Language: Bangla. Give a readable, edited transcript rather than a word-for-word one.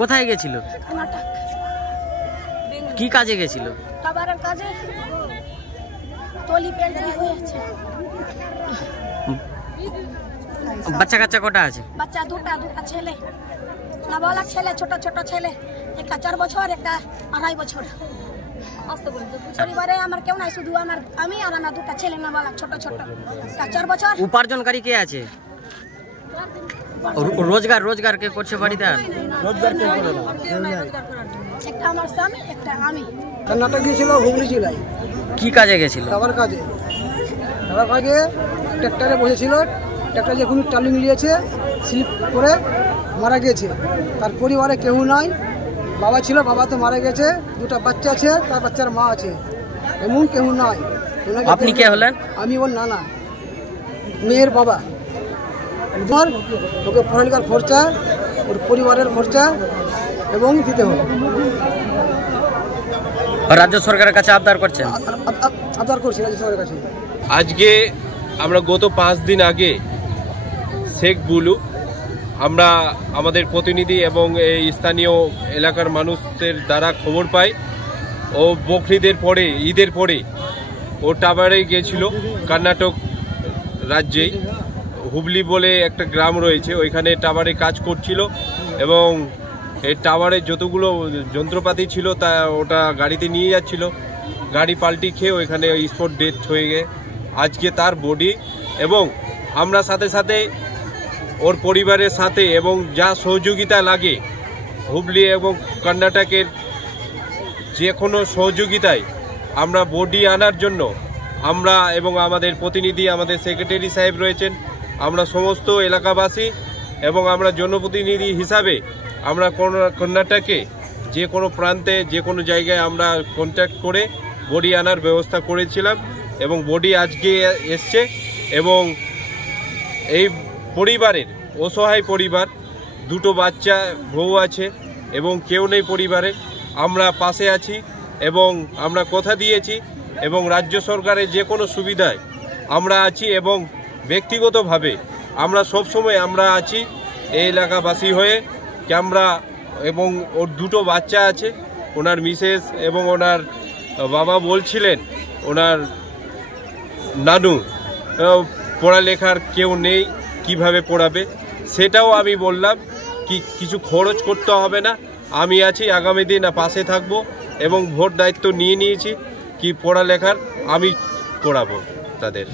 কোথায় গেছিল? কর্ণাটক। কি কাজে গেছিল? টাবারের কাজে। টলি পেন্ট্রি হয়েছে। বাচ্চা কাচ্চা কটা আছে? বাচ্চা দুটা ছেলে, নাবালক ছেলে, ছোট ছোট ছেলে, একটা 4 বছর, একটা 2.5 বছর। পরিবারে আমার কেউ নাই, শুধু আমি আর আমার দুটা ছেলে নাবালক ছোট ছোট, 4 বছর। উপার্জনকারী কে আছে? রোজগার কে করছে বাড়িতে? একটা আমার স্বামী, একটা আমি। কর্ণাটক গিয়েছিল, হুগলি জেলায়। কি কাজে গেছিল? টাবার কাজে ট্রাক্টরে বসেছিল, ট্রাক্টর যখন টালি মিলিয়েছে, স্লিপ করে মারা গেছে। তার পরিবারে কেউ নাই, বাবা ছিল, বাবা তো মারা গেছে, দুটা বাচ্চা আছে, তার বাচ্চার মা আছে, এমন কেউ নাই। আপনি কে হলেন? আমি ওর নানা, মেয়ের বাবা। ওকে পড়ালেখার খরচা, ওর পরিবারের খরচা এবং দিতে হবে। রাজ্য সরকারের কাছে আবদার করছেন? আবদার করছি রাজ্য সরকারের কাছে। আজকে আমরা গত 5 দিন আগে শেখ বুলু, আমরা আমাদের প্রতিনিধি এবং এই স্থানীয় এলাকার মানুষদের দ্বারা খবর পাই, ও বকরিদের পরে, ঈদের পরে ও টাবারে গিয়েছিল। কর্ণাটক রাজ্যেই হুবলি বলে একটা গ্রাম রয়েছে, ওইখানে টাওয়ারে কাজ করছিল এবং এই টাওয়ারে যতগুলো যন্ত্রপাতি ছিল তা ওটা গাড়িতে নিয়ে যাচ্ছিল। গাড়ি পাল্টি খেয়ে ওইখানে স্পট ডেথ হয়ে গিয়ে আজকে তার বডি, এবং আমরা সাথে সাথে ওর পরিবারের সাথে এবং যা সহযোগিতা লাগে হুবলি এবং কর্ণাটকের যে কোনো সহযোগিতায় আমরা বডি আনার জন্য আমরা এবং আমাদের প্রতিনিধি, আমাদের সেক্রেটারি সাহেব রয়েছেন, আমরা সমস্ত এলাকাবাসী এবং আমরা জনপ্রতিনিধি হিসাবে আমরা কর্ণাটকে যে কোনো প্রান্তে, যে কোনো জায়গায় আমরা কন্ট্যাক্ট করে বডি আনার ব্যবস্থা করেছিলাম এবং বডি আজকে এসছে। এবং এই পরিবারের অসহায় পরিবার, দুটো বাচ্চা, বউ আছে এবং কেউ নেই পরিবারে, আমরা পাশে আছি এবং আমরা কথা দিয়েছি এবং রাজ্য সরকারের যে কোনো সুবিধায় আমরা আছি এবং ব্যক্তিগতভাবে আমরা সবসময় আমরা আছি এই এলাকাবাসী হয়ে। আমরা এবং ওর দুটো বাচ্চা আছে, ওনার মিসেস এবং ওনার বাবা বলছিলেন ওনার নানু পড়ালেখার কেউ নেই, কিভাবে পড়াবে, সেটাও আমি বললাম কি কিছু খরচ করতে হবে না, আমি আছি, আগামী দিন পাশে থাকব এবং ভোট দায়িত্ব নিয়ে নিয়েছি কি পড়ালেখার আমি পড়াবো তাদের।